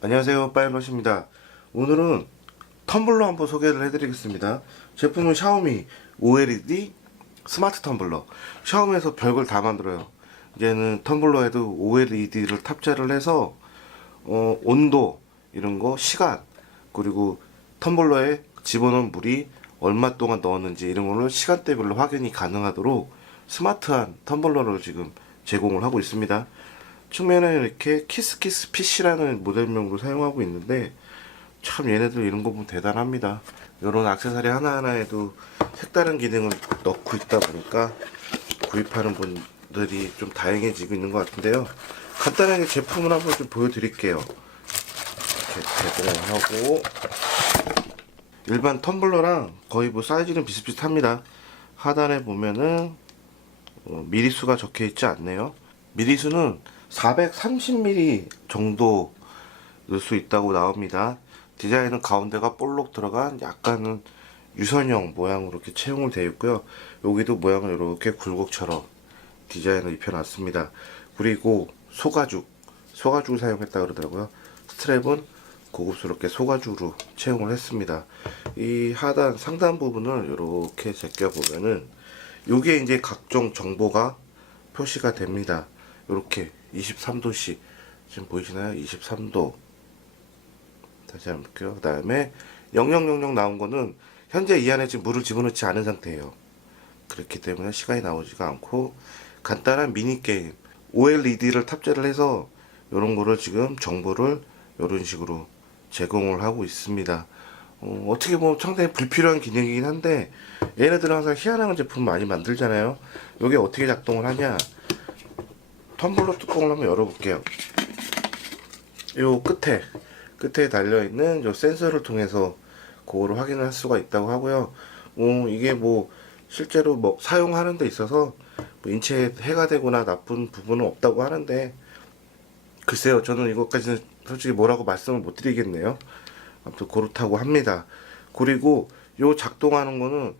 안녕하세요, 파일럿입니다. 오늘은 텀블러 한번 소개를 해드리겠습니다. 제품은 샤오미 OLED 스마트 텀블러. 샤오미에서 별걸 다 만들어요. 이제는 텀블러에도 OLED를 탑재를 해서 온도 이런거, 시간, 그리고 텀블러에 집어넣은 물이 얼마 동안 넣었는지 이런 거를 시간대별로 확인이 가능하도록 스마트한 텀블러를 지금 제공을 하고 있습니다. 측면에 이렇게 키스키스 PC라는 모델명으로 사용하고 있는데, 참 얘네들 이런 거 보면 대단합니다. 이런 액세서리 하나하나에도 색다른 기능을 넣고 있다 보니까 구입하는 분들이 좀 다양해지고 있는 것 같은데요. 간단하게 제품을 한번 좀 보여드릴게요. 이렇게 제공을 하고, 일반 텀블러랑 거의 뭐 사이즈는 비슷비슷합니다. 하단에 보면은 미리수가 적혀 있지 않네요. 미리수는 430ml 정도 넣을 수 있다고 나옵니다. 디자인은 가운데가 볼록 들어간 약간은 유선형 모양으로 이렇게 채용을 되어 있고요. 여기도 모양을 이렇게 굴곡처럼 디자인을 입혀놨습니다. 그리고 소가죽을 사용했다 그러더라고요. 스트랩은 고급스럽게 소가죽으로 채용을 했습니다. 이 하단 상단 부분을 이렇게 제껴 보면은 요게 이제 각종 정보가 표시가 됩니다. 이렇게 23도씨 지금 보이시나요? 23도. 다시 한번 볼게요. 그 다음에 0000 나온 거는 현재 이 안에 지금 물을 집어넣지 않은 상태예요. 그렇기 때문에 시간이 나오지가 않고, 간단한 미니게임 OLED를 탑재를 해서 이런 거를 지금 정보를 이런 식으로 제공을 하고 있습니다. 어떻게 보면 상당히 불필요한 기능이긴 한데, 얘네들은 항상 희한한 제품 많이 만들잖아요. 이게 어떻게 작동을 하냐, 텀블러 뚜껑을 한번 열어볼게요. 요 끝에 달려있는 요 센서를 통해서 그거를 확인을 할 수가 있다고 하고요. 이게 뭐 실제로 뭐 사용하는 데 있어서 뭐 인체에 해가 되거나 나쁜 부분은 없다고 하는데, 글쎄요, 저는 이것까지는 솔직히 뭐라고 말씀을 못 드리겠네요. 아무튼 그렇다고 합니다. 그리고 요 작동하는 거는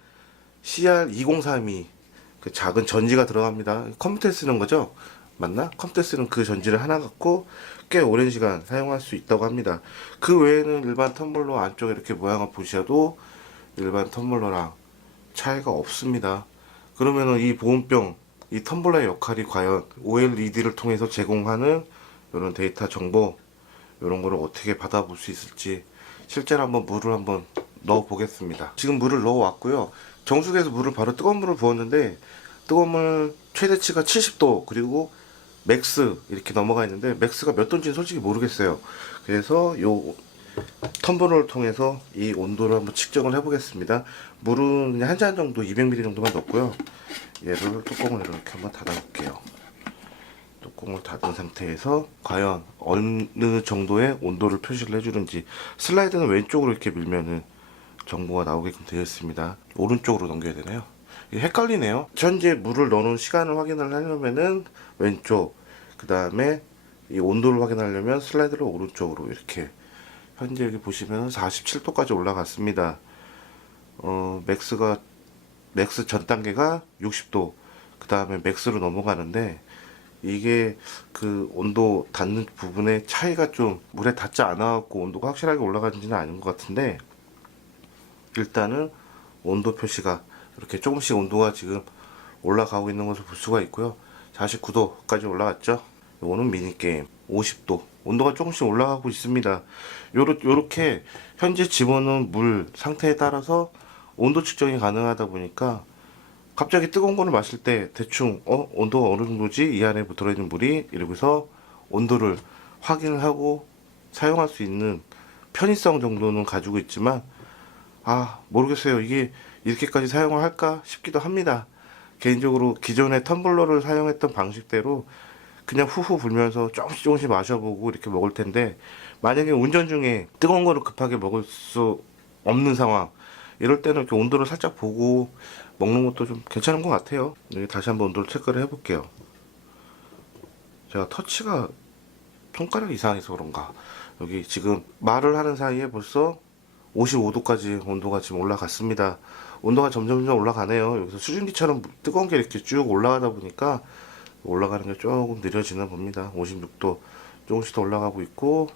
CR2032 그 작은 전지가 들어갑니다. 컴퓨터에 쓰는 거죠? 맞나? 컴퓨터에 쓰는 그 전지를 하나 갖고 꽤 오랜 시간 사용할 수 있다고 합니다. 그 외에는 일반 텀블러 안쪽에 이렇게 모양을 보셔도 일반 텀블러랑 차이가 없습니다. 그러면은 이 보온병, 이 텀블러의 역할이 과연 OLED를 통해서 제공하는 이런 데이터 정보, 이런 거를 어떻게 받아볼 수 있을지 실제로 한번 물을 한번 넣어 보겠습니다. 지금 물을 넣어 왔고요. 정수기에서 물을 바로 뜨거운 물을 부었는데, 뜨거운 물 최대치가 70도, 그리고 맥스 이렇게 넘어가 있는데 맥스가 몇 도인지는 솔직히 모르겠어요. 그래서 요 텀블러를 통해서 이 온도를 한번 측정을 해 보겠습니다. 물은 그냥 한 잔 정도, 200ml 정도만 넣고요. 얘를 뚜껑을 이렇게 한번 닫아 볼게요. 뚜껑을 닫은 상태에서 과연 어느 정도의 온도를 표시를 해주는지, 슬라이드는 왼쪽으로 이렇게 밀면은 정보가 나오게끔 되어 있습니다. 오른쪽으로 넘겨야 되나요? 헷갈리네요. 현재 물을 넣는 시간을 확인을 하려면은 왼쪽, 그 다음에 이 온도를 확인하려면 슬라이드를 오른쪽으로 이렇게. 현재 여기 보시면 47도까지 올라갔습니다. 맥스 전 단계가 60도, 그 다음에 맥스로 넘어가는데, 이게 그 온도 닿는 부분에 차이가 좀 물에 닿지 않아갖고 온도가 확실하게 올라가는지는 아닌 것 같은데, 일단은 온도 표시가 이렇게 조금씩 온도가 지금 올라가고 있는 것을 볼 수가 있고요. 49도까지 올라갔죠. 요거는 미니게임 50도, 온도가 조금씩 올라가고 있습니다. 요렇게 현재 집어넣은 물 상태에 따라서 온도 측정이 가능하다 보니까, 갑자기 뜨거운 거를 마실 때 대충 온도가 어느 정도지, 이 안에 들어있는 물이, 이러고서 온도를 확인을 하고 사용할 수 있는 편의성 정도는 가지고 있지만, 모르겠어요. 이게 이렇게까지 사용을 할까 싶기도 합니다. 개인적으로 기존의 텀블러를 사용했던 방식대로 그냥 후후 불면서 조금씩 마셔보고 이렇게 먹을 텐데, 만약에 운전 중에 뜨거운 거를 급하게 먹을 수 없는 상황, 이럴 때는 이렇게 온도를 살짝 보고 먹는 것도 좀 괜찮은 것 같아요. 여기 다시 한번 온도를 체크를 해볼게요. 제가 터치가 손가락 이상해서 그런가, 여기 지금 말을 하는 사이에 벌써 55도까지 온도가 지금 올라갔습니다. 온도가 점점 올라가네요. 여기서 수증기처럼 뜨거운 게 이렇게 쭉 올라가다 보니까 올라가는 게 조금 느려지나 봅니다. 56도 조금씩 더 올라가고 있고,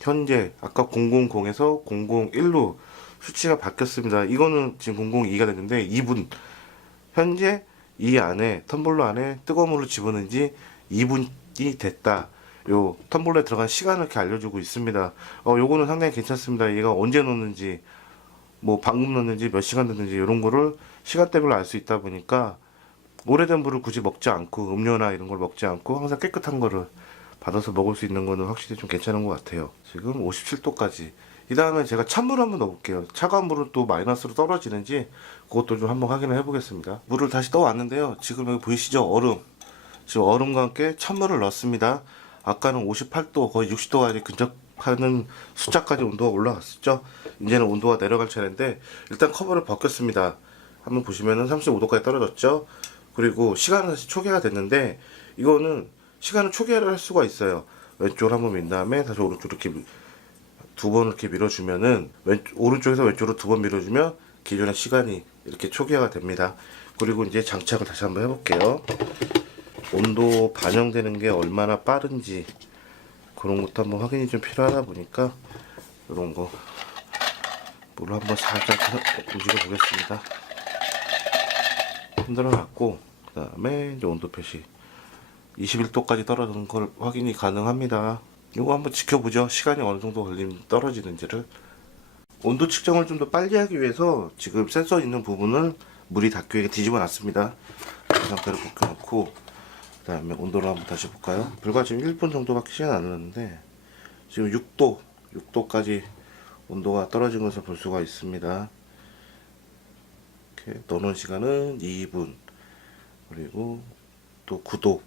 현재 아까 000에서 001로 수치가 바뀌었습니다. 이거는 지금 002가 됐는데 2분, 현재 이 안에 텀블러 안에 뜨거운 물을 집어넣은 지 2분이 됐다. 요 텀블러에 들어간 시간을 이렇게 알려주고 있습니다. 요거는 상당히 괜찮습니다. 얘가 언제 넣는지, 뭐 방금 넣는지, 몇 시간 됐는지 이런 거를 시간대별로 알 수 있다 보니까 오래된 물을 굳이 먹지 않고, 음료나 이런 걸 먹지 않고 항상 깨끗한 거를 받아서 먹을 수 있는 거는 확실히 좀 괜찮은 것 같아요. 지금 57도까지. 이 다음에 제가 찬물을 한번 넣어볼게요. 차가운 물은 또 마이너스로 떨어지는지 그것도 좀 한번 확인을 해보겠습니다. 물을 다시 떠왔는데요. 지금 여기 보이시죠? 얼음. 지금 얼음과 함께 찬물을 넣었습니다. 아까는 58도, 거의 60도까지 근접하는 숫자까지 온도가 올라갔었죠. 이제는 온도가 내려갈 차례인데, 일단 커버를 벗겼습니다. 한번 보시면은 35도까지 떨어졌죠. 그리고 시간은 다시 초기화가 됐는데, 이거는 시간을 초기화를 할 수가 있어요. 왼쪽으로 한번 민 다음에 다시 오른쪽으로 이렇게 두 번 이렇게 밀어주면은, 오른쪽에서 왼쪽으로 두 번 밀어주면 기존의 시간이 이렇게 초기화가 됩니다. 그리고 이제 장착을 다시 한번 해볼게요. 온도 반영되는 게 얼마나 빠른지 그런 것도 한번 확인이 좀 필요하다 보니까 이런 거 물을 한번 살짝 움직여 보겠습니다. 흔들어 놨고, 그 다음에 이제 온도 표시 21도까지 떨어지는 걸 확인이 가능합니다. 이거 한번 지켜보죠. 시간이 어느 정도 걸리면 떨어지는지를. 온도 측정을 좀 더 빨리 하기 위해서 지금 센서 있는 부분을 물이 닿게 뒤집어 놨습니다. 이 상태로 벗겨놓고, 그 다음에 온도를 한번 다시 볼까요? 불과 지금 1분 정도밖에 시간 안 흘렀는데 지금 6도까지 온도가 떨어진 것을 볼 수가 있습니다. 이렇게 넣어놓은 시간은 2분, 그리고 또 9도.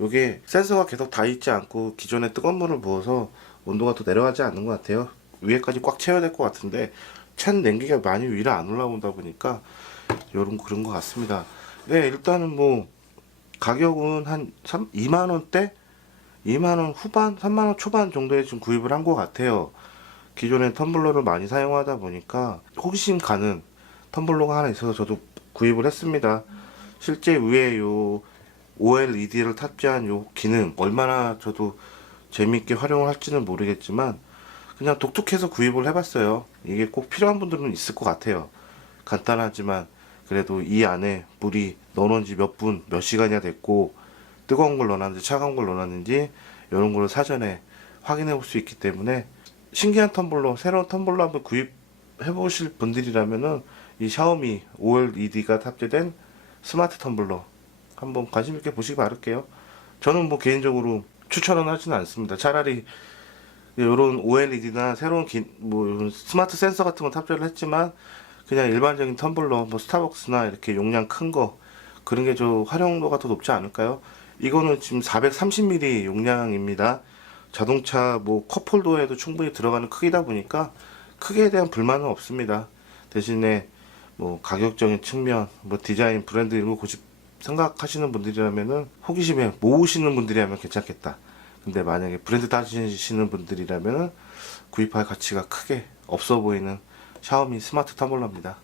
요게 센서가 계속 닿아 있지 않고 기존에 뜨거운 물을 부어서 온도가 더 내려가지 않는 것 같아요. 위에까지 꽉 채워야 될 것 같은데 찬 냉기가 많이 위로 안 올라온다 보니까 그런 것 같습니다. 네, 일단은 뭐 가격은 한 2만원대? 2만원 후반? 3만원 초반 정도에 지금 구입을 한 것 같아요. 기존에 텀블러를 많이 사용하다 보니까 호기심 가는 텀블러가 하나 있어서 저도 구입을 했습니다. 실제 위에 요 OLED를 탑재한 요 기능 얼마나 저도 재미있게 활용을 할지는 모르겠지만 그냥 독특해서 구입을 해봤어요. 이게 꼭 필요한 분들은 있을 것 같아요. 간단하지만 그래도 이 안에 물이 넣어놓은 지 몇 분, 몇 시간이나 됐고 뜨거운 걸 넣어놨는지 차가운 걸 넣어놨는지 이런 거를 사전에 확인해 볼 수 있기 때문에 신기한 텀블러, 새로운 텀블러 한번 구입해 보실 분들이라면은 이 샤오미 OLED가 탑재된 스마트 텀블러 한번 관심 있게 보시기 바랄게요. 저는 뭐 개인적으로 추천은 하지는 않습니다. 차라리 이런 OLED나 새로운 뭐 스마트 센서 같은 거 탑재를 했지만 그냥 일반적인 텀블러, 뭐 스타벅스나 이렇게 용량 큰 거 그런 게 좀 활용도가 더 높지 않을까요? 이거는 지금 430ml 용량입니다. 자동차 뭐 컵홀더에도 충분히 들어가는 크기다 보니까 크기에 대한 불만은 없습니다. 대신에 뭐 가격적인 측면, 뭐 디자인, 브랜드 이런 거 고집 생각하시는 분들이라면은 호기심에 모으시는 분들이라면 괜찮겠다. 근데 만약에 브랜드 따지시는 분들이라면은 구입할 가치가 크게 없어 보이는 샤오미 스마트 텀블러입니다.